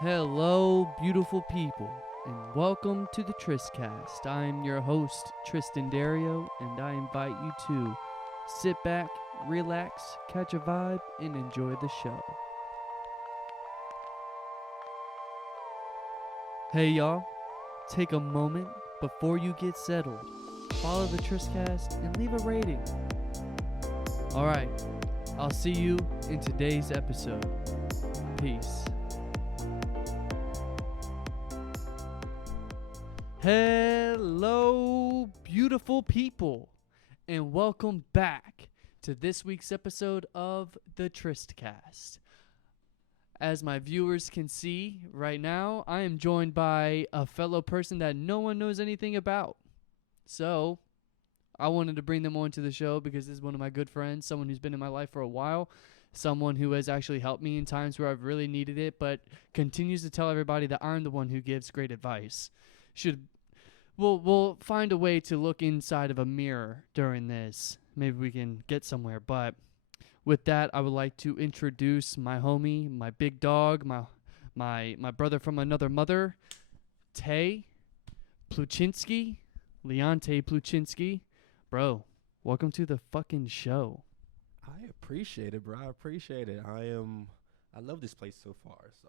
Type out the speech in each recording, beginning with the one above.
Hello, beautiful people, and welcome to the Tristcast. I'm your host, Tristan Dario, and I invite you to sit back, relax, catch a vibe, and enjoy the show. Hey, y'all, take a moment before you get settled. Follow the Tristcast and leave a rating. Alright, I'll see you in today's episode. Peace. Hello, beautiful people, and welcome back to this week's episode of the Tristcast. As my viewers can see right now, I am joined by a fellow person that no one knows anything about. So, I wanted to bring them onto the show because this is one of my good friends, someone who's been in my life for a while, someone who has actually helped me in times where I've really needed it, but continues to tell everybody that I'm the one who gives great advice. We'll find a way to look inside of a mirror during this. Maybe we can get somewhere. But with that, I would like to introduce my homie, my big dog, my brother from another mother, Leonte Plucinski. Bro, welcome to the fucking show. I appreciate it, bro. I appreciate it. I love this place so far. So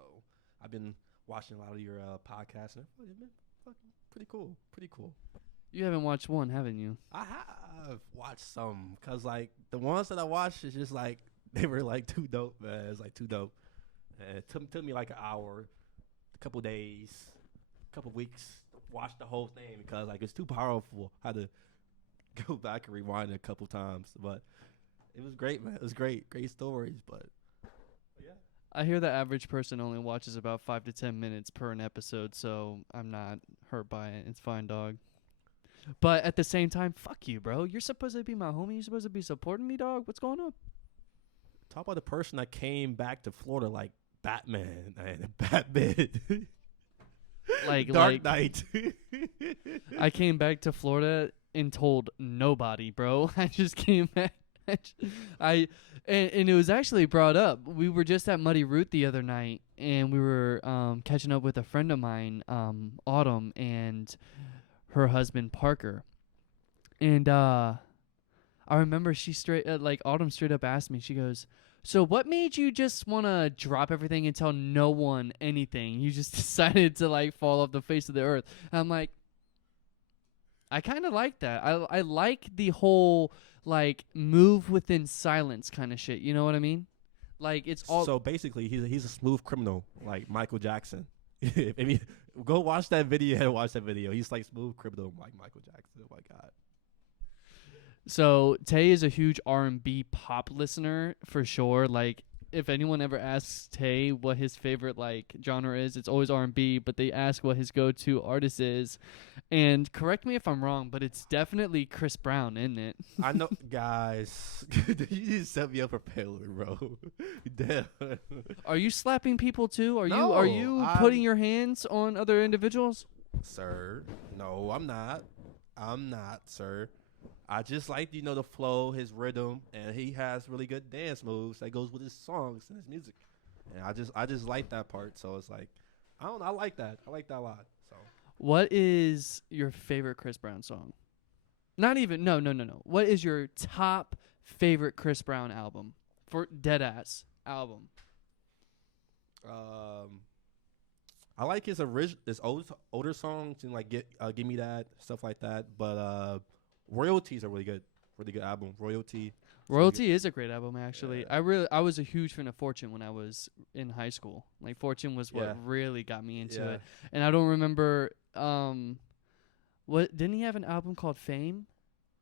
I've been watching a lot of your podcasts, and it's been fucking pretty cool. You haven't watched one, haven't you? I have watched some, cause like the ones that I watched is just like they were like too dope, man. It's like too dope. And it took me like an hour, a couple days, a couple weeks to watch the whole thing because like it's too powerful. I had to go back and rewind it a couple times, but it was great, man. It was great stories, but yeah. I hear the average person only watches about 5 to 10 minutes per an episode, so I'm not hurt by it. It's fine, dog. But at the same time, fuck you, bro. You're supposed to be my homie. You're supposed to be supporting me, dog. What's going on? Talk about the person that came back to Florida like Batman and Batman. Dark Knight. I came back to Florida and told nobody, bro. I just came back. And it was actually brought up. We were just at Muddy Root the other night, and we were catching up with a friend of mine, Autumn, and her husband Parker. And I remember she Autumn straight up asked me. She goes, "So what made you just want to drop everything and tell no one anything? You just decided to like fall off the face of the earth?" And I'm like, I kind of like that. I like the whole like move within silence kind of shit. You know what I mean? Like it's all. So basically, he's a smooth criminal like Michael Jackson. I mean, go watch that video and watch that video. He's like smooth criminal like Michael Jackson. Oh my god. So Tay is a huge R&B pop listener for sure. Like if anyone ever asks Tay what his favorite like genre is, it's always R&B, but they ask what his go-to artist is. And correct me if I'm wrong, but it's definitely Chris Brown, isn't it? I know, guys. You just set me up for failure, bro. Damn. Are you slapping people too? Are No, you putting your hands on other individuals? Sir, no, I'm not, sir. I just like, the flow, his rhythm, and he has really good dance moves that goes with his songs and his music. And I just like that part. So it's like, I don't know, I like that. I like that a lot. So what is your favorite Chris Brown song? Not even, no. What is your top favorite Chris Brown album? For Deadass album. I like his older songs and like Give Me That, stuff like that. But Royalty is a really good album. Royalty Is a great album, actually. Yeah. I was a huge fan of Fortune when I was in high school. Like Fortune was what really got me into it. And I don't remember what didn't he have an album called Fame?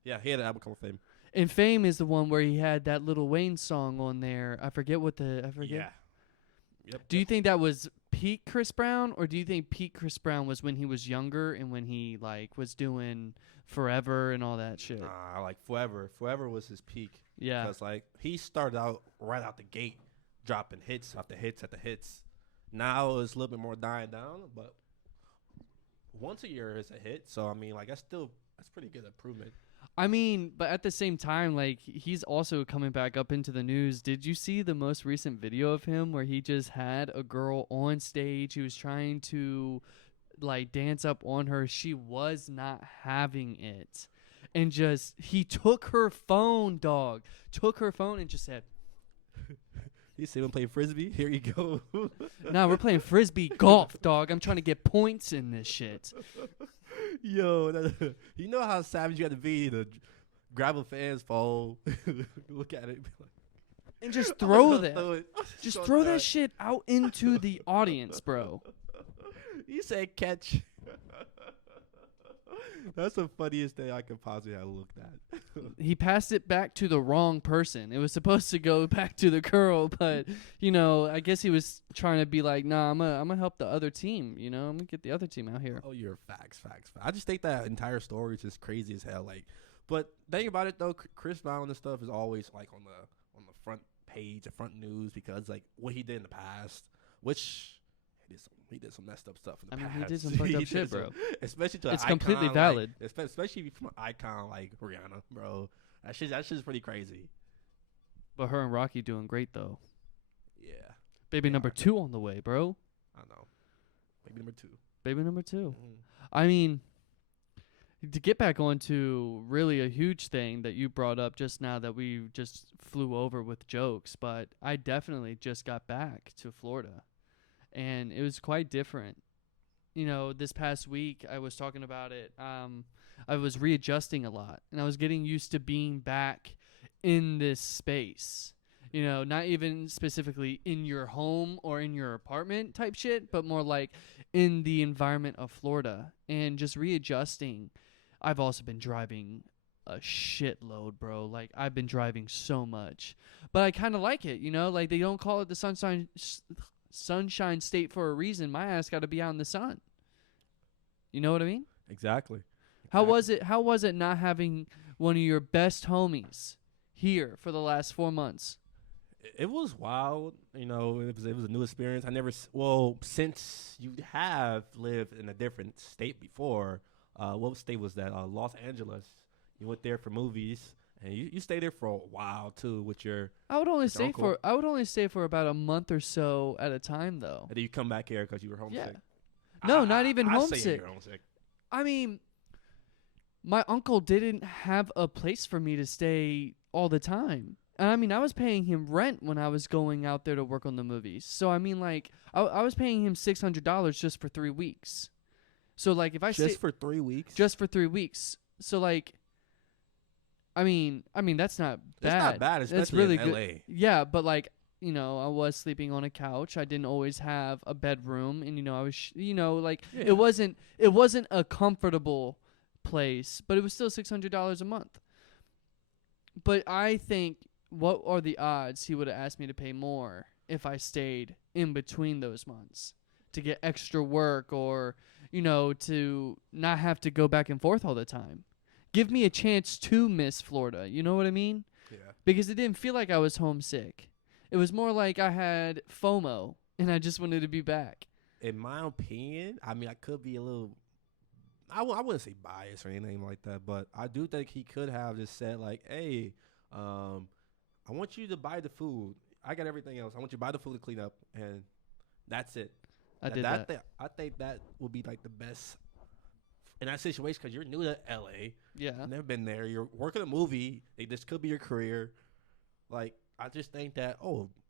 Yeah, he had an album called Fame. And Fame is the one where he had that Lil Wayne song on there. I forget. Yeah. Yep. Do you think that was peak Chris Brown, or do you think peak Chris Brown was when he was younger and when he like was doing Forever and all that shit? Nah, like Forever. Forever was his peak. Yeah. Because like he started out right out the gate, dropping hits after hits after hits. Now it's a little bit more dying down, but once a year is a hit. So I mean, like that's pretty good improvement. I mean, but at the same time, like, he's also coming back up into the news. Did you see the most recent video of him where he just had a girl on stage? He was trying to, like, dance up on her. She was not having it. And just, he took her phone, dog. Took her phone and just said, You see him play frisbee? Here you go. nah, we're playing frisbee golf, dog. I'm trying to get points in this shit. Yo, you know how savage you got to be to grab a fan's phone, look at it, and be like, And just throw that. Just Just throw that shit out into the audience, bro. You said catch. That's the funniest thing I could possibly have looked at. He passed it back to the wrong person. It was supposed to go back to the girl, but, you know, I guess he was trying to be like, nah, I'm gonna help the other team, you know? I'm gonna get the other team out here. Oh, you're facts. I just think that entire story is just crazy as hell. Like, but think about it though, Chris Brown and stuff is always like on the front page, the front news, because like what he did in the past, which he did some messed up stuff in the past. He did some fucked up shit, bro. Especially to It's an icon, completely valid. Like, especially from an icon like Rihanna, bro. That shit's pretty crazy. But her and Rocky doing great, though. Yeah. Baby number 2 on the way, bro. I know. Baby number 2. Baby number 2. Mm-hmm. I mean, to get back onto really a huge thing that you brought up just now that we just flew over with jokes, but I definitely just got back to Florida. And it was quite different. You know, this past week, I was talking about it. I was readjusting a lot, and I was getting used to being back in this space. You know, not even specifically in your home or in your apartment type shit, but more like in the environment of Florida and just readjusting. I've also been driving a shitload, bro. Like, I've been driving so much. But I kind of like it, you know? Like, they don't call it the Sunshine State for a reason. My ass got to be out in the sun. You know what I mean? Exactly. How was it not having one of your best homies here for the last 4 months? It was wild. You know, it was a new experience. Since you have lived in a different state before, what state was that? Los Angeles. You went there for movies. And you stayed there for a while too with your. I would only stay uncle. for about a month or so at a time, though. And then you come back here because you were homesick. Yeah. No, not even I'd say homesick. you're homesick. I mean, my uncle didn't have a place for me to stay all the time. And I mean, I was paying him rent when I was going out there to work on the movies. So I mean, like, I was paying him $600 just for 3 weeks. So like, if I for 3 weeks. just for 3 weeks. So like. I mean that's not bad. That's not bad, especially that's really in good. LA. Yeah, but like, you know, I was sleeping on a couch. I didn't always have a bedroom, and you know, I was like it wasn't a comfortable place, but it was still $600 a month. But I think, what are the odds he would have asked me to pay more if I stayed in between those months to get extra work, or, you know, to not have to go back and forth all the time? Give me a chance to miss Florida. You know what I mean? Yeah. Because it didn't feel like I was homesick. It was more like I had FOMO, and I just wanted to be back. In my opinion, I mean, I could be a little. I wouldn't say biased or anything like that, but I do think he could have just said like, "Hey, I want you to buy the food. I got everything else. I want you to buy the food to clean up, and that's it." I did that. I think that would be like the best in that situation, because you're new to LA. Yeah. I've never been there. You're working a movie. This could be your career. Like, I just think that,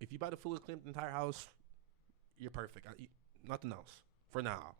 if you buy the food and clean up the entire house, you're perfect. Nothing else for now,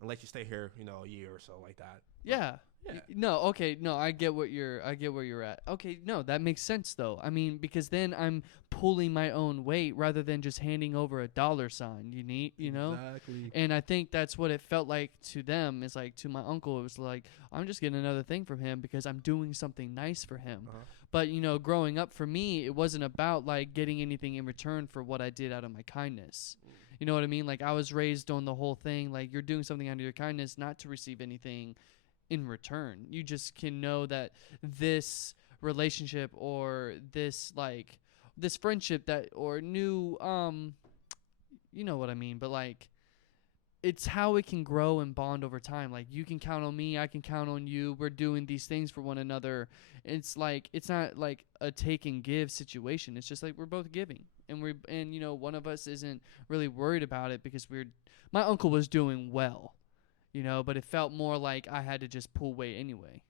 unless you stay here, a year or so like that. Yeah. Yeah. No, okay, no, I get where you're at. Okay, no, that makes sense though. I mean, because then I'm pulling my own weight rather than just handing over a dollar sign, you know? Exactly. And I think that's what it felt like to them. Is like, to my uncle, it was like, I'm just getting another thing from him because I'm doing something nice for him. Uh-huh. But, growing up for me, it wasn't about like getting anything in return for what I did out of my kindness. You know what I mean? Like, I was raised on the whole thing, like, you're doing something out of your kindness, not to receive anything in return. You just can know that this relationship or this friendship or new you know what I mean, but like, it's how it can grow and bond over time. Like, you can count on me, I can count on you. We're doing these things for one another. It's like, it's not like a take and give situation. It's just like we're both giving, and you know, one of us isn't really worried about it because my uncle was doing well, you know, but it felt more like I had to just pull weight anyway.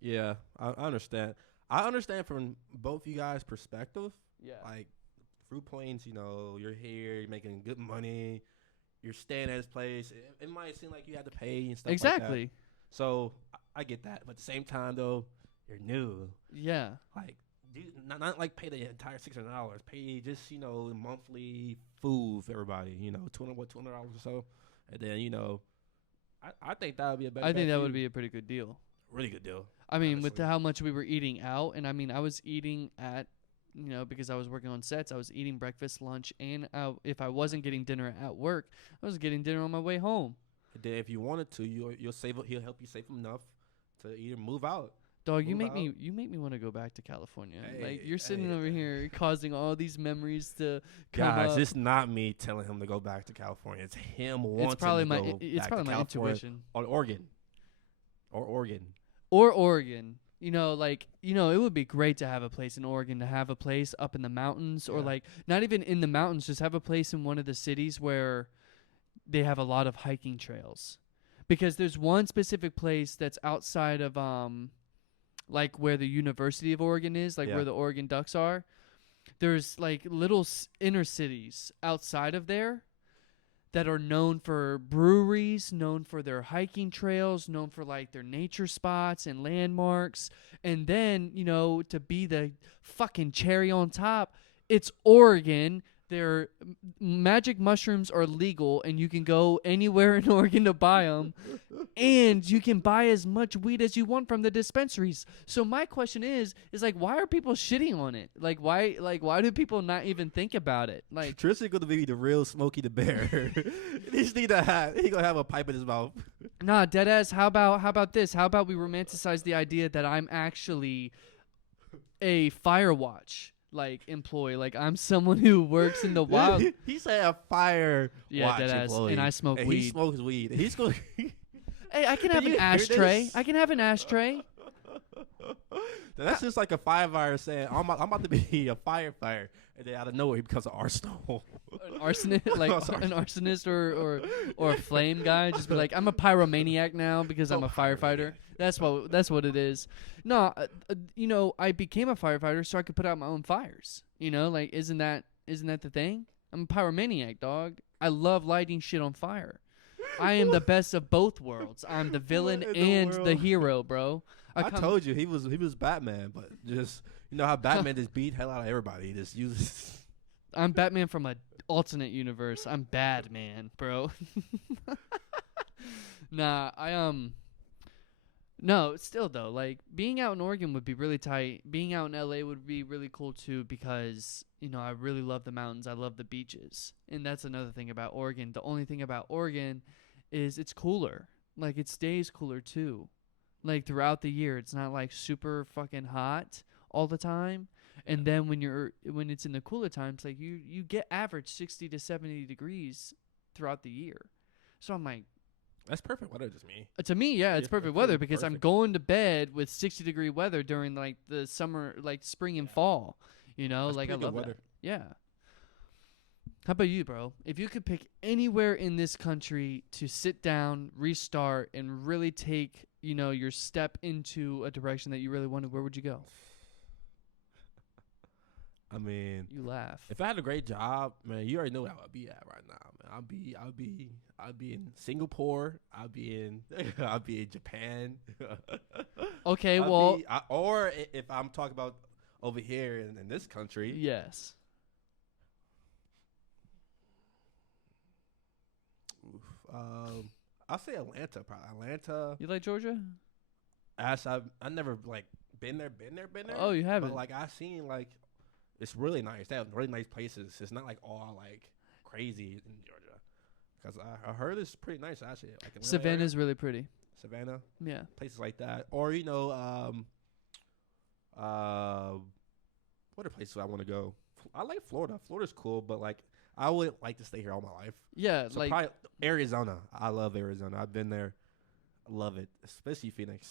Yeah, I understand. I understand from both you guys' perspective. Yeah. Like, Fruit Plains, you know, you're here, you're making good money, you're staying at his place. It might seem like you had to pay and stuff like that. Exactly. So I get that, but at the same time though, you're new. Yeah. Like, dude, not like pay the entire $600. Pay just, you know, monthly food for everybody. You know, $200 or so, and then, you know, I think that would be a better. I think that would be a pretty good deal. Really good deal. I mean, honestly. with how much we were eating out, and I mean, I was eating at, you know, because I was working on sets, I was eating breakfast, lunch, and if I wasn't getting dinner at work, I was getting dinner on my way home. And then if you wanted to, you'll save. He'll help you save enough to either move out. Dog, you Move make me want to go back to California. Hey, like, you're sitting hey, over here causing all these memories to come Guys, up. it's not me telling him to go back to California. It's him wanting It's probably to my go it's back probably to my California intuition. or Oregon. Or Oregon. You know, like, you know, it would be great to have a place in Oregon, to have a place up in the mountains, or Yeah. like not even in the mountains, just have a place in one of the cities where they have a lot of hiking trails. Because there's one specific place that's outside of like where the University of Oregon is, like Yeah. where the Oregon Ducks are. There's like little inner cities outside of there that are known for breweries, known for their hiking trails, known for like their nature spots and landmarks. And then, you know, to be the fucking cherry on top, it's Oregon. Their magic mushrooms are legal, and you can go anywhere in Oregon to buy them. And you can buy as much weed as you want from the dispensaries. So my question is like, why are people shitting on it? Like, why do people not even think about it? Like, Tristan gonna be the real Smokey the Bear. He just need to have. He gonna have a pipe in his mouth. nah, deadass. How about this? How about we romanticize the idea that I'm actually a Firewatch employee? Like, I'm someone who works in the wild. He said a fire. Yeah, watch deadass. employee. And I smoke And weed. He smokes weed. He's going. Hey, I can have you an hear ashtray. this? I can have an ashtray. That's just like a firefighter saying, "I'm about to be a firefighter," and then out of nowhere he becomes an arsenal. An arsonist, like Oh, sorry. an arsonist or a flame guy. Just be like, I'm a pyromaniac now because I'm Oh, a firefighter. That's what it is. No, you know, I became a firefighter so I could put out my own fires. You know, like, isn't that the thing? I'm a pyromaniac, dog. I love lighting shit on fire. I am the best of both worlds. I'm the villain What in the and the world? hero, bro. I told you he was Batman, but just you know how Batman just beat hell out of everybody. He just uses. I'm Batman from a alternate universe. I'm bad man, bro. Nah, no, still though, like, being out in Oregon would be really tight. Being out in LA would be really cool too because, you know, I really love the mountains. I love the beaches. And that's another thing about Oregon. The only thing about Oregon is it's cooler. Like, it stays cooler too. Like, throughout the year, it's not like super fucking hot all the time. And then when it's in the cooler times, like, you get average 60 to 70 degrees throughout the year. So I'm like, That's perfect weather, just me. to me, yeah, it's Yeah, perfect it's weather pretty because I'm perfect. going to bed with 60-degree weather during like the summer, like spring and fall. You know, That's like, I pretty good love weather. that. Yeah. How about you, bro? If you could pick anywhere in this country to sit down, restart, and really take, you know, your step into a direction that you really wanted, where would you go? I mean, You laugh. if I had a great job, man, you already know where I would be at right now, man. I'll be in Singapore. I'll be in I'll be in Japan. Okay, I'll well, be- if I'm talking about over here in this country, yes. I'll say Atlanta, probably Atlanta. You like Georgia? As I never like been there. Oh, you haven't? But like I seen like it's really nice. They have really nice places. It's not like all like crazy in Georgia. Because I heard it's pretty nice actually. Like Atlanta Savannah's really pretty. area, Savannah, Yeah. places like that. Or you know, what are places I want to go? I like Florida. Florida's cool, but like I would like to stay here all my life. Yeah, So like probably Arizona. I love Arizona. I've been there. I love it, especially Phoenix.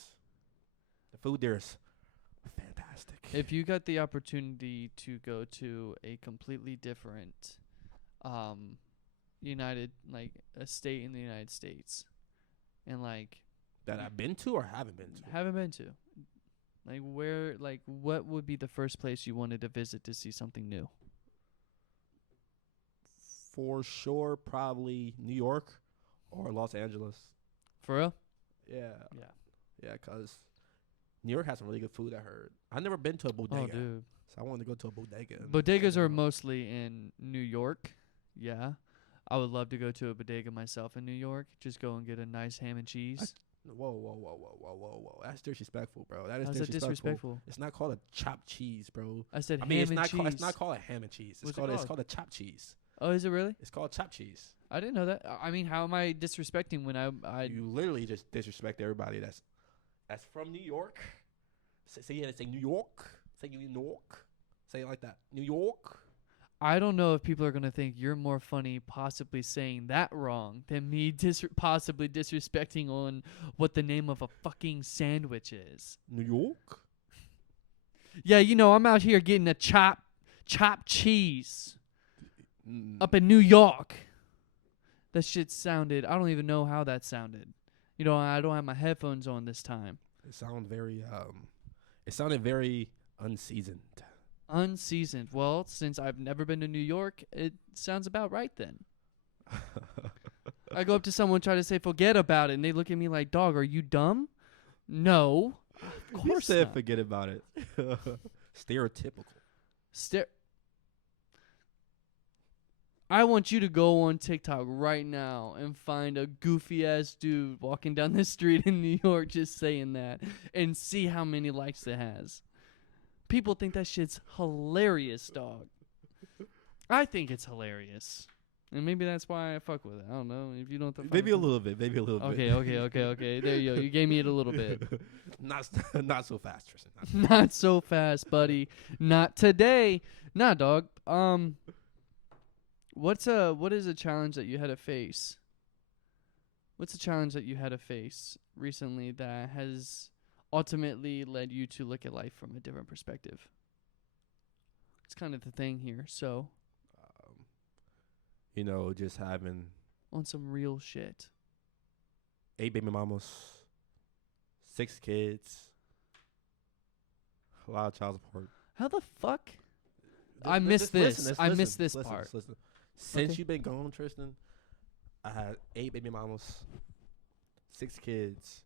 The food there is fantastic. if you got the opportunity to go to a completely different United like a state in the United States and like That I've been to or haven't been to. haven't been to. Like where like what would be the first place you wanted to visit to see something new? For sure, probably New York or Los Angeles. For real? Yeah. Yeah. Yeah, because New York has some really good food, I heard. I've never been to a bodega. Oh, dude. So I wanted to go to a bodega. Bodegas are mostly in New York. Yeah. I would love to go to a bodega myself in New York. Just go and get a nice ham and cheese. Whoa. That's disrespectful, bro. That is How's that disrespectful? It's not called a chopped cheese, bro. I said I mean, ham and cheese. it's not called a ham and cheese. What's It's it called called? a chopped cheese. Oh, is it really? It's called chopped cheese. I didn't know that. I mean, how am I disrespecting when I You literally just disrespect everybody that's from New York. Say New York. Say New York. Say it like that. New York. I don't know if people are going to think you're more funny possibly saying that wrong than me possibly disrespecting on what the name of a fucking sandwich is. New York? Yeah, you know, I'm out here getting a chopped cheese up in New York. That shit sounded, I don't even know how that sounded. You know, I don't have my headphones on this time. It sounded very unseasoned. Unseasoned. Well, since I've never been to New York, it sounds about right then. I go up to someone, try to say, forget about it, and they look at me like, dog, are you dumb? No. Of You course said not. forget about it. Stereotypical. I want you to go on TikTok right now and find a goofy-ass dude walking down the street in New York just saying that and see how many likes it has. People think that shit's hilarious, dog. I think it's hilarious. And maybe that's why I fuck with it. I don't know. If you don't think Maybe a little bit. Okay. There you go. You gave me it a little bit. Not so fast, Tristan. Not so fast, buddy. Not today. Nah, dog. What is a challenge that you had to face? What's a challenge that you had to face recently that has ultimately led you to look at life from a different perspective? It's kind of the thing here. So, just having on some real shit. 8 baby mamas, 6 kids, a lot of child support. How the fuck? I missed this. I missed this part. Listen. Since Okay. you've been gone, Tristan, I had 8 baby mamas, 6 kids,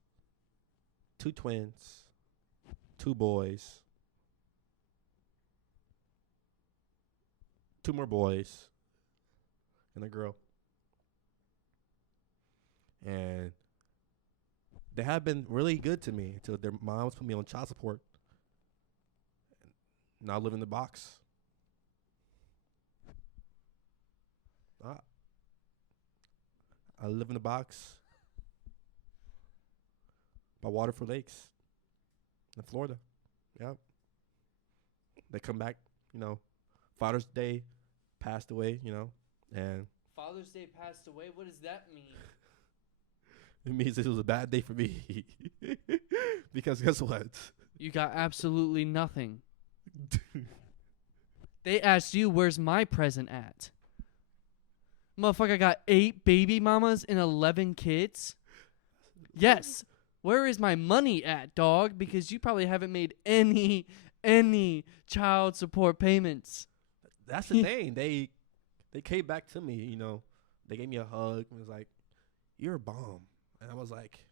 2 twins, 2 boys, 2 more boys, and a girl. And they have been really good to me until their moms put me on child support. Now I live in the box. I live in a box by Waterford Lakes in Florida. Yep. They come back, Father's Day passed away, and Father's Day passed away. What does that mean? it means it was a bad day for me. Because guess what? You got absolutely nothing. They asked you, where's my present at? Motherfucker got 8 baby mamas and 11 kids? Yes. Where is my money at, dog? Because you probably haven't made any child support payments. That's the thing. They came back to me, They gave me a hug and was like, "You're a bum." And I was like,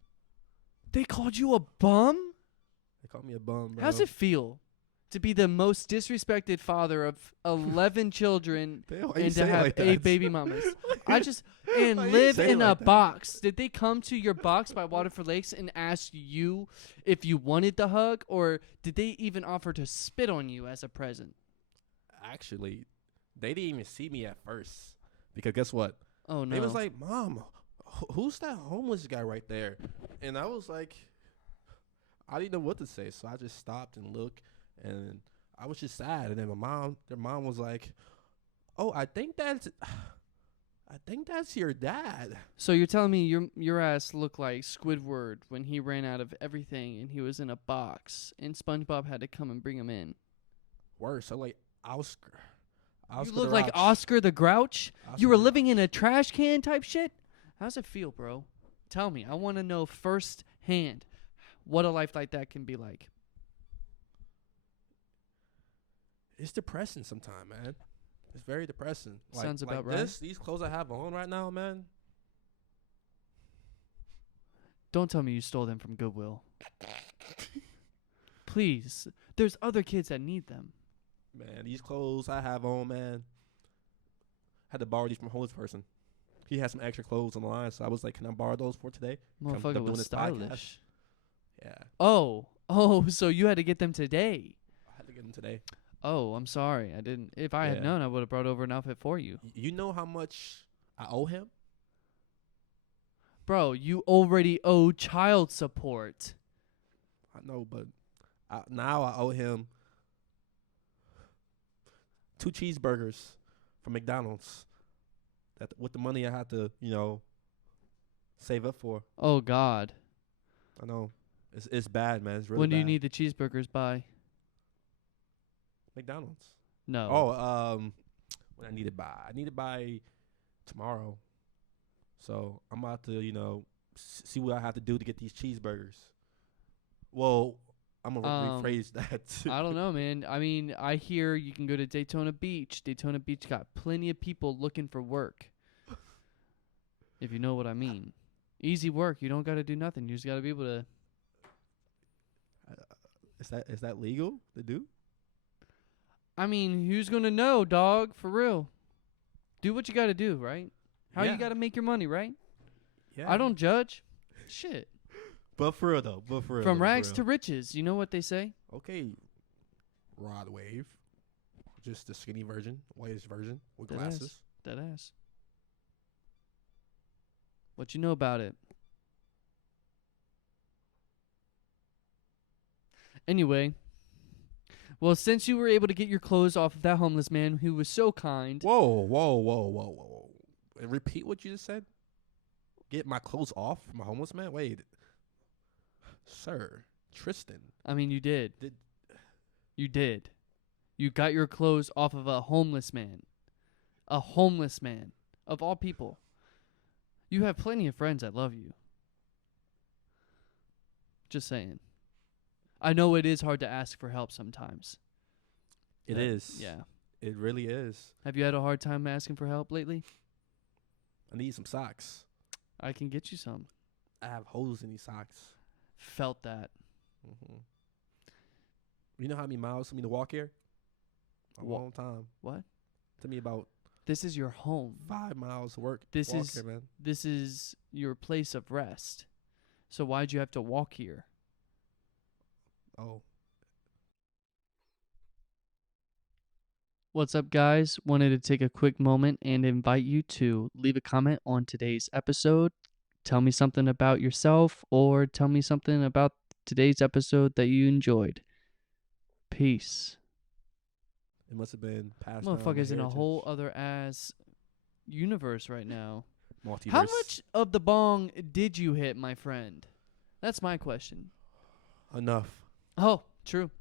They called you a bum? they called me a bum, bro. How's it feel to be the most disrespected father of 11 children Why you and say to it have like 8 that? baby mamas? Why you Live say it in a like that? box. Did they come to your box by Waterford Lakes and ask you if you wanted the hug, or did they even offer to spit on you as a present? Actually, they didn't even see me at first. Because guess what? Oh, no. They was like, "Mom, who's that homeless guy right there?" And I was like, I didn't know what to say. So I just stopped and looked. And I was just sad, and then their mom was like, "Oh, I think that's your dad." So you're telling me your ass looked like Squidward when he ran out of everything and he was in a box and SpongeBob had to come and bring him in. Worse, so like Oscar. You look like Oscar the Grouch? You were living in a trash can type shit? How's it feel, bro? Tell me. I want to know firsthand what a life like that can be like. It's depressing sometimes, man. It's very depressing. Sounds about like right. These clothes I have on right now, man. Don't tell me you stole them from Goodwill. Please. There's other kids that need them. Man, these clothes I have on, man. Had to borrow these from a homeless person. He had some extra clothes on the line, so I was like, "Can I borrow those for today?" Motherfucker was stylish. Yeah. Oh, so you had to get them today. I had to get them today. Oh, I'm sorry. I didn't. If I had known, I would have brought over an outfit for you. You know how much I owe him? Bro, you already owe child support. I know, but now I owe him 2 cheeseburgers from McDonald's. That with the money I had to, save up for. Oh, God. I know. It's bad, man. It's really when do you bad. need the cheeseburgers by? McDonald's. No. Oh, when I need it by. I need it by tomorrow. So I'm about to, see what I have to do to get these cheeseburgers. Well, I'm going to rephrase that. I don't know, man. I mean, I hear you can go to Daytona Beach. Daytona Beach got plenty of people looking for work. If you know what I mean. Easy work. You don't got to do nothing. You just got to be able to. Is that legal to do? I mean, who's going to know, dog? For real. Do what you got to do, right? How you got to make your money, right? Yeah. I don't judge. Shit. But for real, though. From rags to riches. You know what they say? Okay. Rod Wave. Just the skinny version. Whitest version. With Dead glasses. Dead ass. What you know about it? Anyway. Well, since you were able to get your clothes off of that homeless man who was so kind. Whoa. And repeat what you just said? Get my clothes off from a homeless man? Wait. Sir. Tristan. I mean, you did. You did. You got your clothes off of a homeless man. A homeless man. Of all people. You have plenty of friends that love you. Just saying. I know it is hard to ask for help sometimes. It is. Yeah. It really is. Have you had a hard time asking for help lately? I need some socks. I can get you some. I have holes in these socks. Felt that. Mm-hmm. You know how many miles it took me to walk here? A long time. What? It took me about This is your home. 5 miles to walk This here, man. This is your place of rest. So why'd you have to walk here? Oh. What's up, guys? Wanted to take a quick moment and invite you to leave a comment on today's episode. Tell me something about yourself or tell me something about today's episode that you enjoyed. Peace. It must have been past. Motherfuckers in a whole other ass universe right now. Multiverse. How much of the bong did you hit, my friend? That's my question. Enough. Oh, true.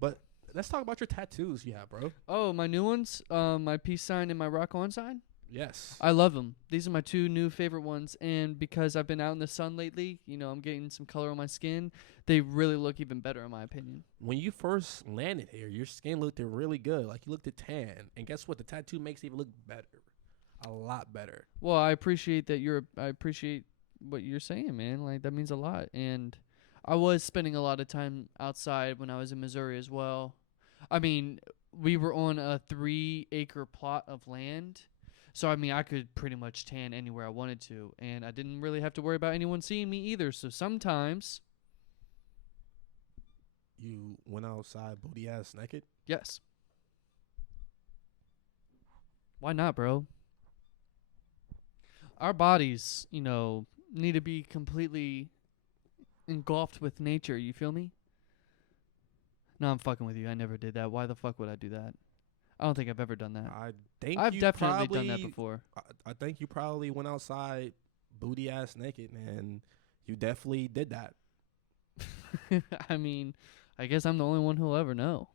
But let's talk about your tattoos you have, bro. Oh, my new ones? My peace sign and my rock on sign? Yes. I love them. These are my 2 new favorite ones. And because I've been out in the sun lately, I'm getting some color on my skin. They really look even better, in my opinion. When you first landed here, your skin looked really good. Like, you looked tan. And guess what? The tattoo makes it even look better. A lot better. Well, I appreciate that I appreciate what you're saying, man. Like, that means a lot. And I was spending a lot of time outside when I was in Missouri as well. I mean, we were on a 3-acre plot of land. So, I mean, I could pretty much tan anywhere I wanted to. And I didn't really have to worry about anyone seeing me either. So, sometimes. You went outside booty ass naked? Yes. Why not, bro? Our bodies, need to be completely engulfed with nature. You feel me? No, I'm fucking with you. I never did that. Why the fuck would I do that? I don't think I've ever done that. I think I've you definitely probably, done that before. I think you probably went outside booty ass naked, and you definitely did that. I mean, I guess I'm the only one who'll ever know.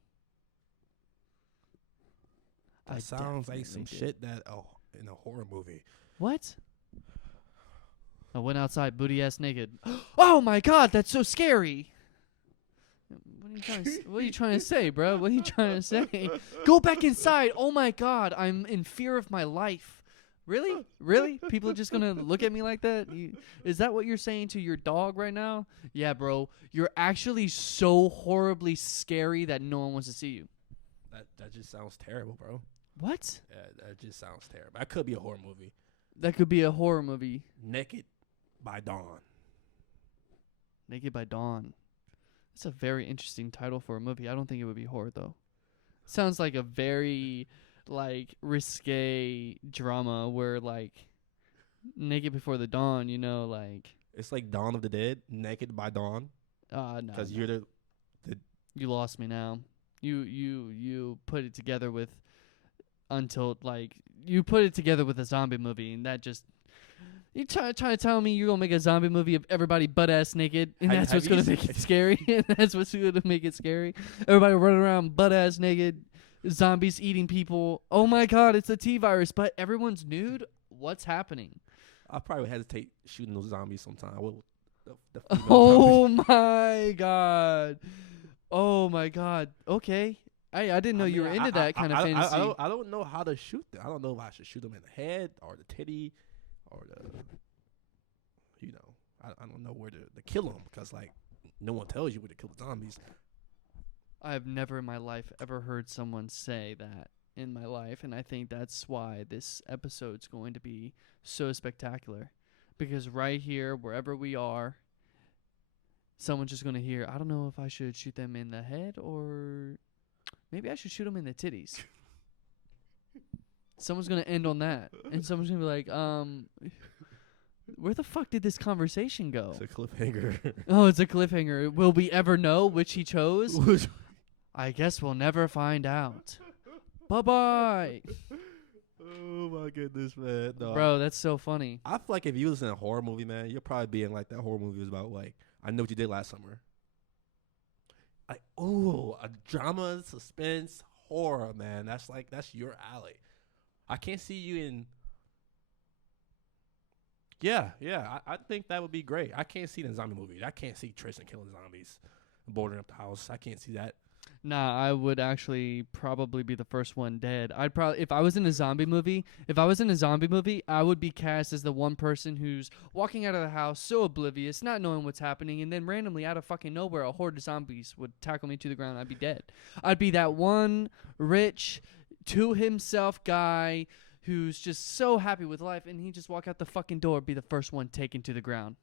That sounds like some definitely did. shit that in a horror movie. What? I went outside booty ass naked. Oh my god, that's so scary. What are you trying to say, bro? What are you trying to say? Go back inside. Oh my god, I'm in fear of my life. Really? Really? People are just going to look at me like that? Is that what you're saying to your dog right now? Yeah, bro. You're actually so horribly scary that no one wants to see you. That just sounds terrible, bro. What? Yeah, that just sounds terrible. That could be a horror movie. That could be a horror movie. Naked by Dawn. Naked by Dawn. That's a very interesting title for a movie. I don't think it would be horror, though. Sounds like a very, like, risque drama where, like, Naked Before the Dawn, you know, like... It's like Dawn of the Dead, Naked by Dawn. No. Because you're the... You lost me now. You put it together with... Until, like... You put it together with a zombie movie, and that just... You trying to tell me you're going to make a zombie movie of everybody butt-ass naked, and that's what's going to make it scary? And that's what's going to make it scary? Everybody running around butt-ass naked, zombies eating people. Oh, my God, it's the T-virus, but everyone's nude? What's happening? I'll probably hesitate shooting those zombies sometime. The Oh, my God. Oh, my God. Okay. I didn't know you were into that kind of fantasy. I don't know how to shoot them. I don't know if I should shoot them in the head or the titty. Or I don't know where to kill them because, like, no one tells you where to kill the zombies. I've never in my life ever heard someone say that in my life, and I think that's why this episode's going to be so spectacular. Because right here, wherever we are, someone's just going to hear, I don't know if I should shoot them in the head or maybe I should shoot them in the titties. Someone's going to end on that. And someone's going to be like, where the fuck did this conversation go? It's a cliffhanger. Oh, it's a cliffhanger. Will we ever know which he chose? I guess we'll never find out. Bye-bye. Oh, my goodness, man. No, Bro, that's so funny. I feel like if you was in a horror movie, man, you'll probably be in, like, that horror movie was about, like, I Know What You Did Last Summer. Like, a drama, suspense, horror, man. That's your alley. I can't see you in... Yeah, I think that would be great. I can't see it in a zombie movie. I can't see Tristan killing zombies, boarding up the house. I can't see that. Nah, I would actually probably be the first one dead. I'd probably, if I was in a zombie movie, I would be cast as the one person who's walking out of the house so oblivious, not knowing what's happening, and then randomly out of fucking nowhere, a horde of zombies would tackle me to the ground. I'd be dead. I'd be that one rich, to himself guy who's just so happy with life, and he just walk out the fucking door, be the first one taken to the ground.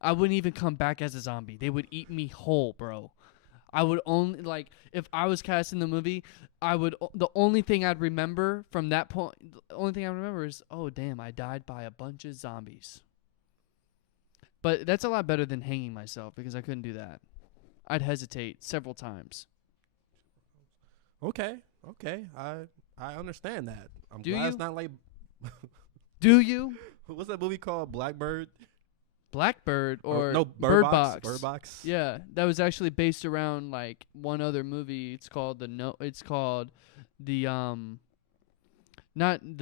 I wouldn't even come back as a zombie. They would eat me whole, bro. I would only, like, if I was cast in the movie, the only thing I'd remember from that point, the only thing I remember is, oh, damn, I died by a bunch of zombies. But that's a lot better than hanging myself, because I couldn't do that. I'd hesitate several times. Okay. I understand that. I'm Do glad you? it's not like... Do you? What's that movie called? Blackbird? Blackbird or no, Bird Box. Bird Box. Yeah, that was actually based around like one other movie. It's called not The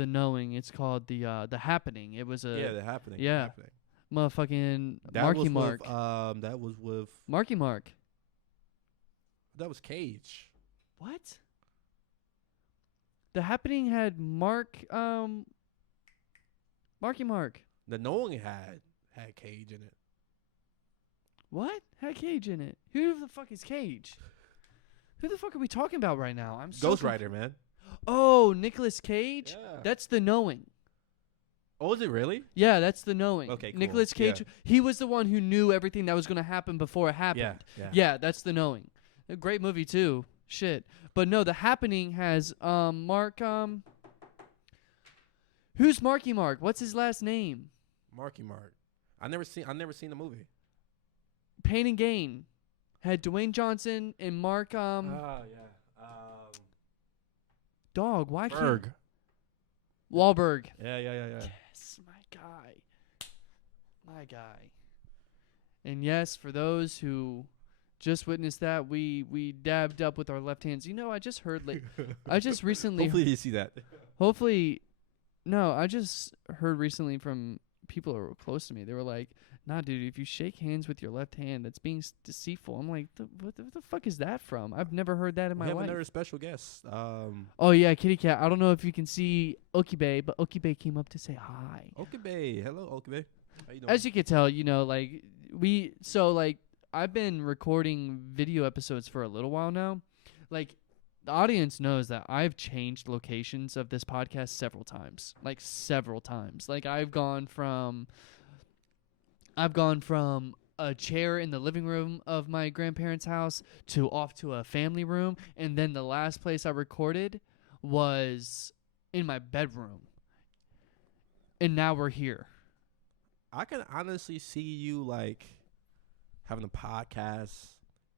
Knowing. It's called The Happening. It was The Happening. Yeah. The Happening. Motherfucking That Marky was Mark. That was with... Marky Mark. That was Cage. What? The Happening had Marky Mark. The Knowing had Cage in it. What? Had Cage in it. Who the fuck is Cage? Who the fuck are we talking about right now? I'm so Ghost Rider, man. Oh, Nicolas Cage? Yeah. That's The Knowing. Oh, is it really? Yeah, that's The Knowing. Okay, cool. Nicolas Cage, he was the one who knew everything that was going to happen before it happened. Yeah. That's The Knowing. A great movie too. Shit. But no, The Happening has Mark Who's Marky Mark? What's his last name? Marky Mark. I never seen the movie. Pain and Gain. had Dwayne Johnson and Mark yeah. dog. Why Berg. can't Wahlberg? Yeah. Yes, my guy. And yes, for those who just witnessed that, we dabbed up with our left hands. You know, I just heard I just recently Hopefully you see that. hopefully no, I just heard recently from people who were close to me. They were like, "Nah, dude, if you shake hands with your left hand, that's being deceitful." I'm like, what the fuck is that from? I've never heard that in my We have life. another special guest. Oh yeah, Kitty Cat. I don't know if you can see Okibe, but Okibe came up to say hi. Okabe. Hello, Okabe. How you doing? As you can tell, you know, like I've been recording video episodes for a little while now. Like, the audience knows that I've changed locations of this podcast several times. Like, several times. Like, I've gone from a chair in the living room of my grandparents' house to off to a family room, and then the last place I recorded was in my bedroom. And now we're here. I can honestly see you like having a podcast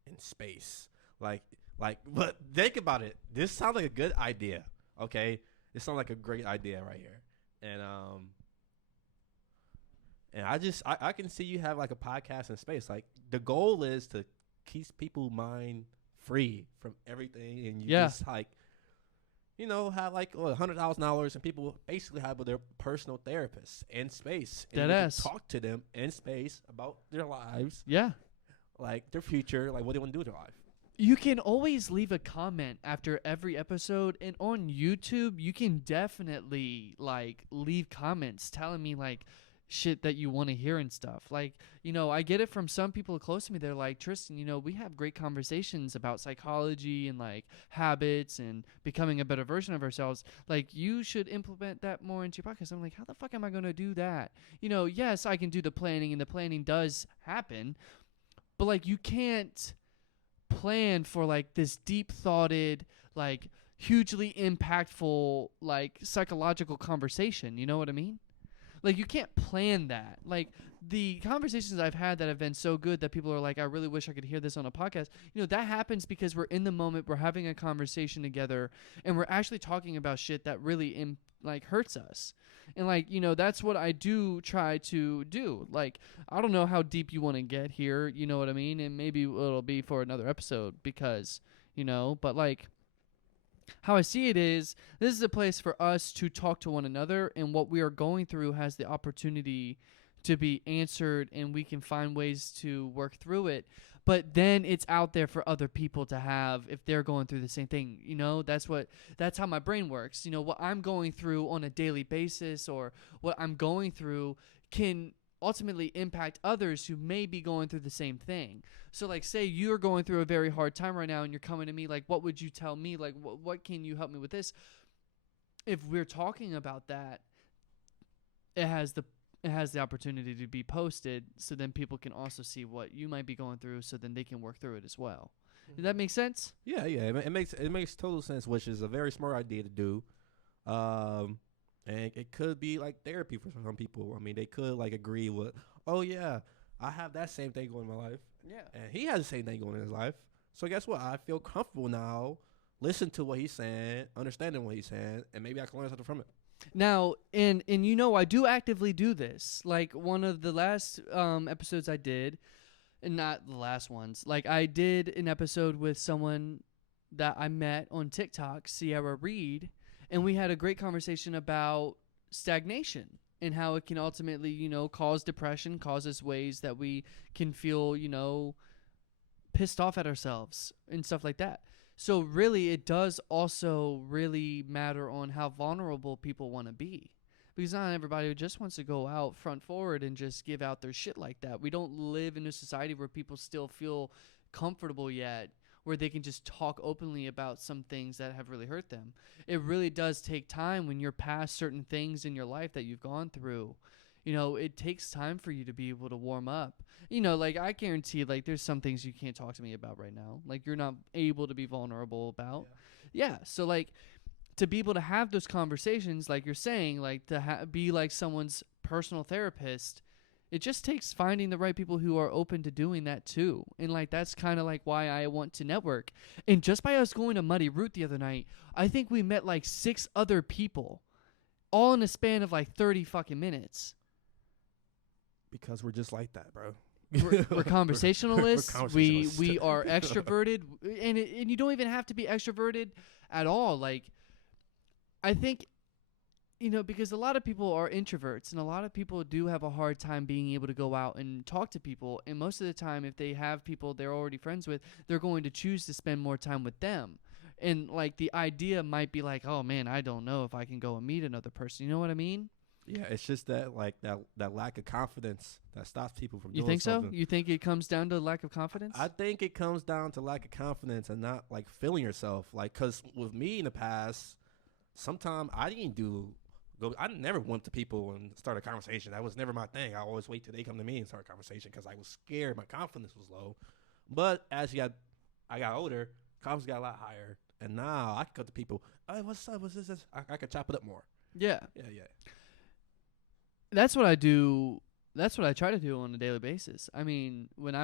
in space. Like, but think about it. This sounds like a good idea. Okay, this sounds like a great idea right here. And I can see you have like a podcast in space. Like, the goal is to keep people's mind free from everything, and you just like, you know, have like $100,000, and people basically have their personal therapist in space. And you can talk to them in space about their lives. Yeah. Like, their future, like what they want to do with their life. You can always leave a comment after every episode, and on YouTube, you can definitely like leave comments telling me like shit that you want to hear and stuff. Like, you know, I get it from some people close to me. They're like, Tristan, you know, we have great conversations about psychology and like habits and becoming a better version of ourselves. Like, you should implement that more into your podcast. I'm like, how the fuck am I going to do that? You know, yes, I can do the planning, and the planning does happen, but like, you can't plan for like this deep thoughted, like hugely impactful, like psychological conversation. You know what I mean? Like, you can't plan that. Like, the conversations I've had that have been so good that people are like, I really wish I could hear this on a podcast. You know, that happens because we're in the moment, we're having a conversation together, and we're actually talking about shit that really like hurts us. And like, you know, that's what I do try to do. Like, I don't know how deep you want to get here, you know what I mean? And maybe it'll be for another episode because, you know, but like, how I see it is, this is a place for us to talk to one another, and what we are going through has the opportunity to be answered, and we can find ways to work through it. But then it's out there for other people to have if they're going through the same thing. You know, that's how my brain works. You know, what I'm going through on a daily basis, or what I'm going through, can ultimately impact others who may be going through the same thing. So like, say you're going through a very hard time right now and you're coming to me like, what would you tell me? Like, what can you help me with this? If we're talking about that, it has the opportunity to be posted, so then people can also see what you might be going through, so then they can work through it as well. Does that make sense? Yeah. It makes total sense, which is a very smart idea to do. And it could be like therapy for some people. I mean, they could like agree with, oh yeah, I have that same thing going in my life. Yeah. And he has the same thing going in his life. So guess what? I feel comfortable now, listen to what he's saying, understanding what he's saying, and maybe I can learn something from it. Now, and you know, I do actively do this. Like, one of the last episodes I did, and not the last ones, like I did an episode with someone that I met on TikTok, Sierra Reed, and we had a great conversation about stagnation and how it can ultimately, you know, cause depression, causes ways that we can feel, you know, pissed off at ourselves and stuff like that. So really, it does also really matter on how vulnerable people want to be. Because not everybody just wants to go out front forward and just give out their shit like that. We don't live in a society where people still feel comfortable yet, where they can just talk openly about some things that have really hurt them. It really does take time when you're past certain things in your life that you've gone through. You know, it takes time for you to be able to warm up. You know, like, I guarantee, like, there's some things you can't talk to me about right now. Like, you're not able to be vulnerable about. Yeah. So, like, to be able to have those conversations, like you're saying, like, to be like someone's personal therapist, It just takes finding the right people who are open to doing that too. And like that's kind of like why I want to network. And just by us going to Muddy Root the other night, I think we met like 6 other people all in a span of like 30 fucking minutes. Because we're just like that, bro. We're conversationalists. We're conversationalists. We are extroverted, and you don't even have to be extroverted at all. Like, I think, because a lot of people are introverts, and a lot of people do have a hard time being able to go out and talk to people. And most of the time, if they have people they're already friends with, they're going to choose to spend more time with them. And like the idea might be like, oh man, I don't know if I can go and meet another person. You know what I mean? Yeah, it's just that like that lack of confidence that stops people from You doing think something. so? You think it comes down to lack of confidence? I think it comes down to lack of confidence and not like feeling yourself. Like, cause with me in the past, sometimes I didn't I never went to people and start a conversation. That was never my thing. I always wait till they come to me and start a conversation because I was scared. My confidence was low. But as I got older, confidence got a lot higher. And now I can go to people, hey, what's up? What's this? I can chop it up more. Yeah. Yeah. That's what I do. That's what I try to do on a daily basis. I mean, when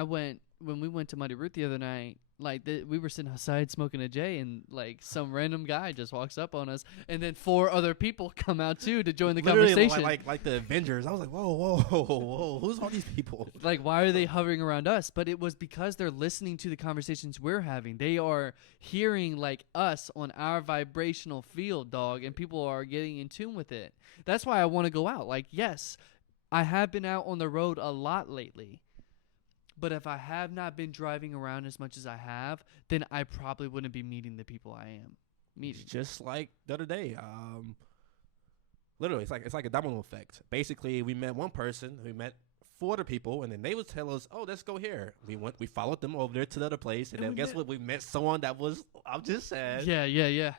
we went to Muddy Root the other night, like we were sitting outside smoking a J, and like some random guy just walks up on us, and then 4 other people come out too to join the Literally, conversation. like the Avengers. I was like, whoa, who's all these people? Like, why are they hovering around us? But it was because they're listening to the conversations we're having. They are hearing like us on our vibrational field, dog, and people are getting in tune with it. That's why I want to go out. Like, yes, I have been out on the road a lot lately. But if I have not been driving around as much as I have, then I probably wouldn't be meeting the people I am meeting. Just like the other day, literally, it's like a domino effect. Basically, we met one person, we met 4 other people, and then they would tell us, "Oh, let's go here." We followed them over there to the other place, and then guess what? We met someone that was, I'm just saying, Yeah.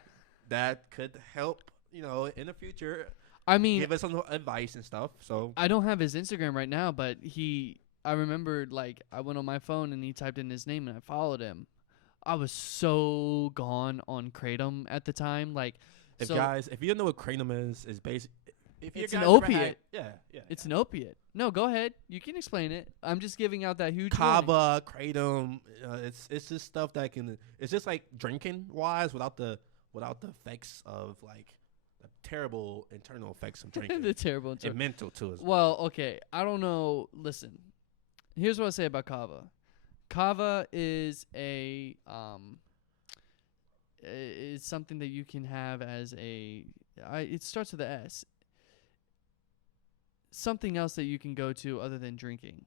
that could help, in the future. I mean, give us some advice and stuff. So I don't have his Instagram right now, but I remembered, like, I went on my phone and he typed in his name and I followed him. I was so gone on kratom at the time. Like, if you don't know what kratom is basically, it's an opiate. Yeah. It's an opiate. No, go ahead. You can explain it. I'm just giving out that huge warning. Kava, kratom. It's just stuff that it's just like drinking wise without the effects of like the terrible internal effects of drinking. The terrible internal. And mental too as well. Okay, I don't know. Listen. Here's what I say about kava. Kava is is something that you can have as it starts with an S. Something else that you can go to other than drinking.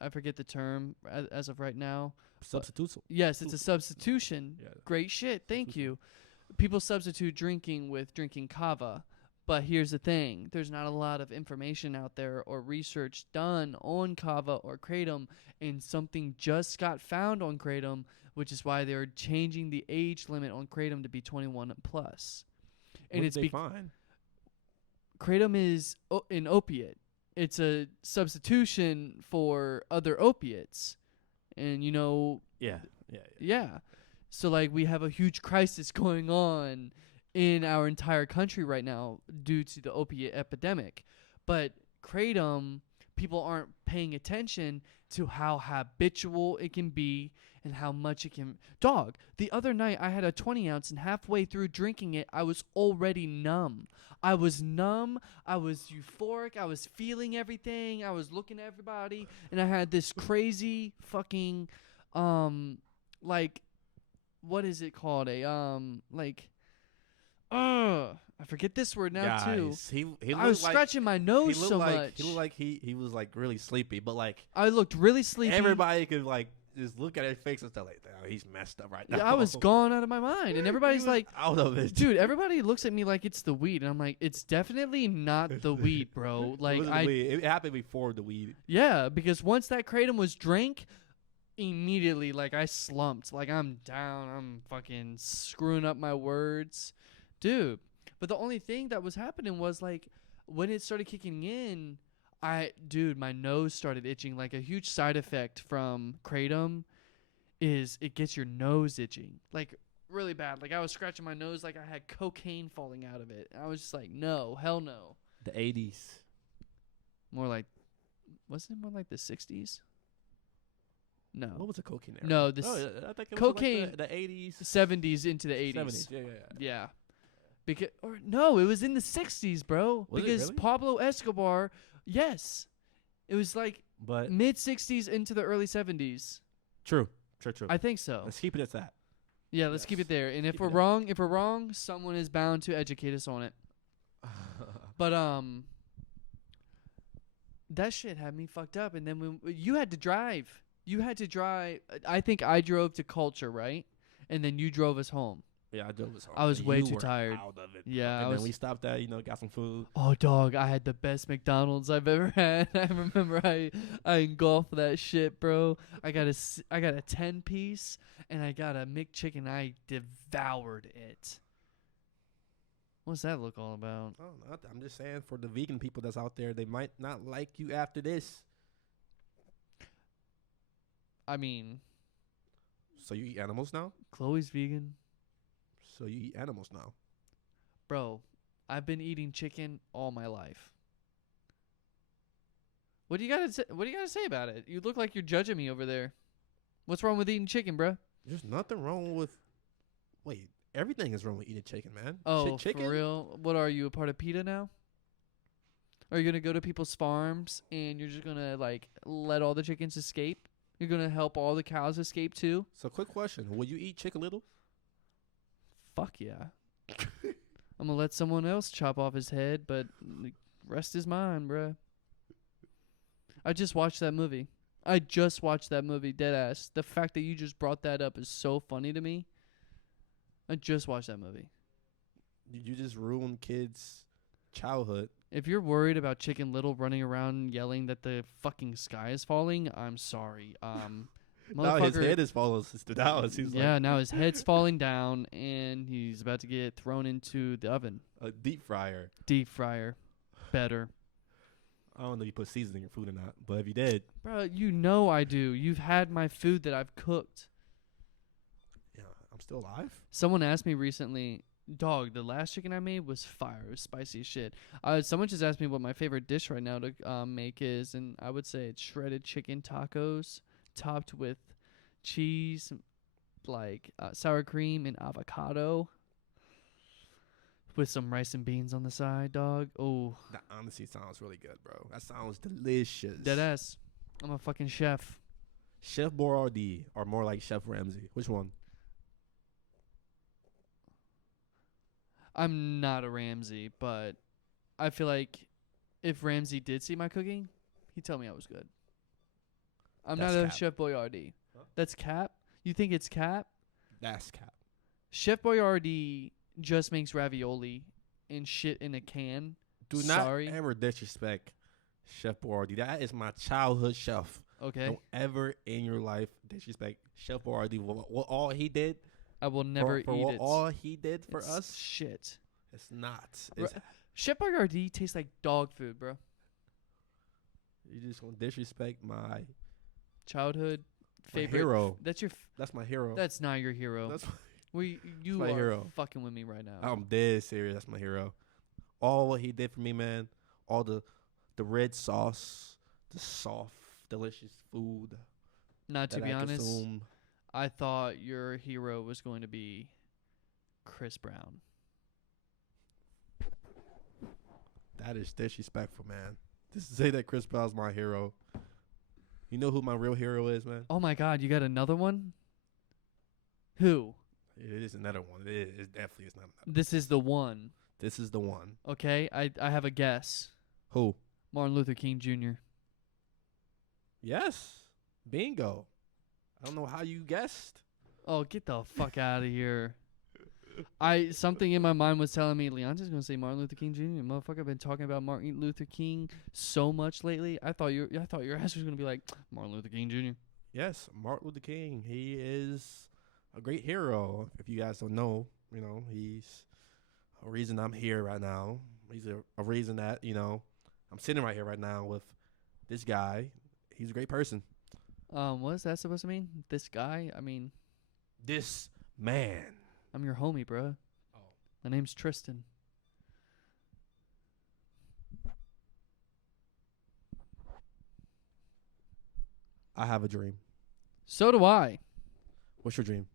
I forget the term as of right now. Substitution. Yes, it's a substitution. Yeah. Great shit. Thank you. People substitute drinking with drinking kava. But here's the thing. There's not a lot of information out there or research done on kava or kratom, and something just got found on kratom, which is why they're changing the age limit on kratom to be 21 plus. And what did they find? Kratom is an opiate. It's a substitution for other opiates. And Yeah. So like we have a huge crisis going on in our entire country right now due to the opiate epidemic. But kratom, people aren't paying attention to how habitual it can be and how much it can... Dog, the other night I had a 20 ounce and halfway through drinking it, I was already numb. I was numb. I was euphoric. I was feeling everything. I was looking at everybody. And I had this crazy fucking, like, what is it called? I forget this word now too. I was scratching my nose so much. He looked like he was like really sleepy, but like I looked really sleepy. Everybody could like just look at his face and tell like, oh, he's messed up right now. Yeah, I was gone out of my mind, and everybody's like, out of it, dude. Everybody looks at me like it's the weed, and I'm like, it's definitely not the weed, bro. Like it happened before the weed. Yeah, because once that kratom was drank, immediately like I slumped, like I'm down, I'm fucking screwing up my words, dude. But the only thing that was happening was like when it started kicking in, my nose started itching. Like a huge side effect from kratom is it gets your nose itching, like really bad. Like I was scratching my nose like I had cocaine falling out of it. I was just like, no, hell no. The 80s. More like wasn't it more like the 60s? No. What was the cocaine era? No, I think it cocaine- was like the 80s, 70s into the 80s. 70s. Yeah. Yeah. Because no, it was in the 60s, bro. Was it because really? Pablo Escobar, yes. It was like But mid 60s into the early 70s. true. I think so. Let's keep it at that. Yeah, let's keep yes. it there. And if Keep we're it there. wrong, someone is bound to educate us on it. But that shit had me fucked up. And then when you had to drive. I think I drove to Culture, right? And then you drove us home. Yeah, I drove us home. I was and way you too were tired. Out of it, Yeah, and I then was- we stopped at, got some food. Oh, dog, I had the best McDonald's I've ever had. I remember I engulfed that shit, bro. I got a 10-piece and I got a McChicken. I devoured it. What's that look all about? Oh, I'm just saying for the vegan people that's out there, they might not like you after this. I mean, So you eat animals now? Chloe's vegan. So you eat animals now? Bro, I've been eating chicken all my life. What do you gotta say about it? You look like you're judging me over there. What's wrong with eating chicken, bro? There's nothing wrong with. Wait, everything is wrong with eating chicken, man. Oh, chicken? for real? What are you, a part of PETA now? Are you gonna go to people's farms and you're just gonna like let all the chickens escape? You're gonna help all the cows escape too? So, quick question: will you eat chicken little? Fuck yeah. I'm gonna let someone else chop off his head, but the rest is mine, bruh. I just watched that movie. Deadass. The fact that you just brought that up is so funny to me. I just watched that movie. You just ruined kids' childhood. If you're worried about Chicken Little running around yelling that the fucking sky is falling, I'm sorry. Now his head is falling down. He's yeah, now his head's falling down and he's about to get thrown into the oven. like a deep fryer. Deep fryer. Better. I don't know if you put seasoning in your food or not, but if you did, Bro, you know I do. You've had my food that I've cooked. yeah, I'm still alive. Someone asked me recently, dog, the last chicken I made was fire. It was spicy as shit. Someone just asked me what my favorite dish right now to make is, and I would say it's shredded chicken tacos topped with cheese, like sour cream and avocado with some rice and beans on the side, dog. Oh, That honestly sounds really good, bro. That sounds delicious. deadass. I'm a fucking chef. Chef Boyardee or more like Chef Ramsay? Which one? I'm not a Ramsay, but I feel like if Ramsay did see my cooking, he'd tell me I was good. I'm That's not a cap. Chef Boyardee. Huh? That's cap? You think it's cap? That's cap. Chef Boyardee just makes ravioli and shit in a can. Do not Sorry. ever disrespect Chef Boyardee. That is my childhood chef. Okay? Don't ever in your life disrespect Chef Boyardee. What all he did I will never for eat what it. all he did for It's us. shit. It's not. Ra- It's, Chef Boyardee tastes like dog food, bro. you just gonna disrespect my Childhood My favorite. hero. That's your. That's my hero. That's not your hero. That's You my are hero. fucking with me right now. I'm dead serious. That's my hero. All what he did for me, man. All the red sauce, the soft, delicious food. Not to that be I honest, consume. I thought your hero was going to be Chris Brown. That is disrespectful, man. Just to say that Chris Brown's my hero. You know who my real hero is, man? Oh my God, you got another one? Who? It is another one. It definitely is not another. This is the one. This is the one. Okay, I have a guess. Who? Martin Luther King Jr. Yes. Bingo. I don't know how you guessed. Oh, get the fuck out of here. Something in my mind was telling me Leonte's gonna say Martin Luther King Jr. Motherfucker, I've been talking about Martin Luther King so much lately. I thought your ass was gonna be like Martin Luther King Jr. Yes, Martin Luther King. He is a great hero. If you guys don't know, he's a reason I'm here right now. He's a reason that, I'm sitting right here right now with this guy. He's a great person. What is that supposed to mean? This guy? I mean, This man. I'm your homie, bruh. Oh. My name's Tristan. I have a dream. So do I. What's your dream?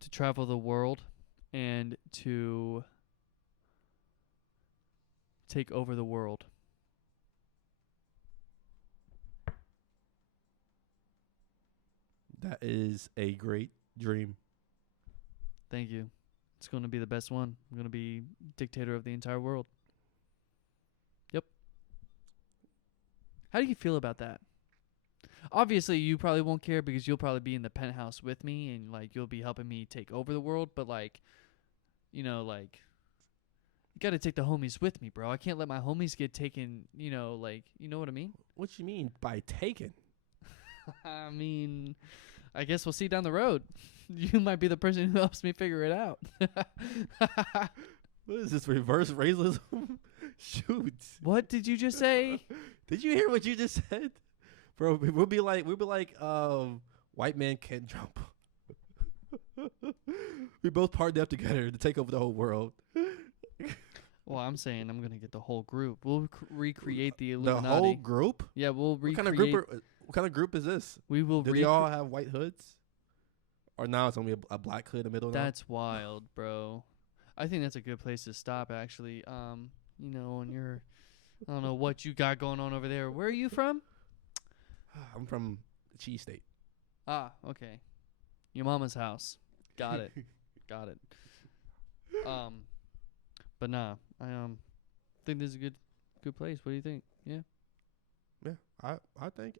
To travel the world and to take over the world. That is a great dream. Thank you. It's going to be the best one. I'm going to be dictator of the entire world. Yep. How do you feel about that? Obviously, you probably won't care because you'll probably be in the penthouse with me and, like, you'll be helping me take over the world. But, like, you know, like, you got to take the homies with me, bro. I can't let my homies get taken, you know, like, you know what I mean? What you mean by taken? I mean, I guess we'll see down the road. You might be the person who helps me figure it out. What is this, reverse racism? Shoot. What did you just say? Did you hear what you just said? Bro, we'll be like white man can't jump. We both partnered up together to take over the whole world. Well, I'm saying I'm gonna get the whole group. We'll recreate the Illuminati. The whole group? Yeah, we'll recreate. What kind of group is this? We will. Do they all have white hoods? Or now it's only a black hood in the middle? That's wild, bro. I think that's a good place to stop, actually. You know, when you're, I don't know what you got going on over there. Where are you from? I'm from the cheese state. Ah, okay. Your mama's house. Got it. Got it. But nah, I think this is a good place. What do you think? Yeah. Yeah, I think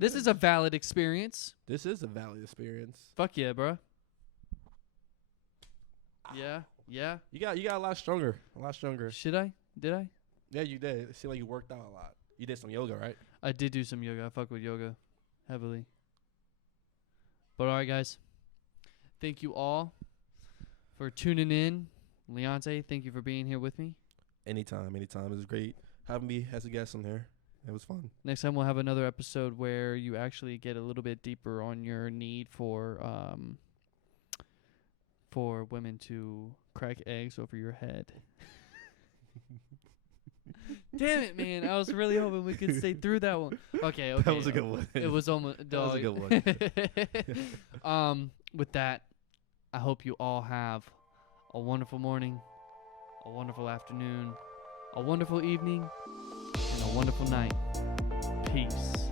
This is a valid experience. This is a valid experience. Fuck yeah, bro. Yeah, yeah. You got a lot stronger. Should I? Did I? Yeah, you did. It seemed like you worked out a lot. You did some yoga, right? I did do some yoga. I fuck with yoga heavily. But all right, guys. Thank you all for tuning in. Leonte, thank you for being here with me. Anytime. It was great having me as a guest on here. It was fun. Next time we'll have another episode where you actually get a little bit deeper on your need for women to crack eggs over your head. Damn it, man. I was really hoping we could stay through that one. Okay. That was a good one. It was almost That was a good one. With that, I hope you all have a wonderful morning, a wonderful afternoon, a wonderful evening, and a wonderful night. Peace.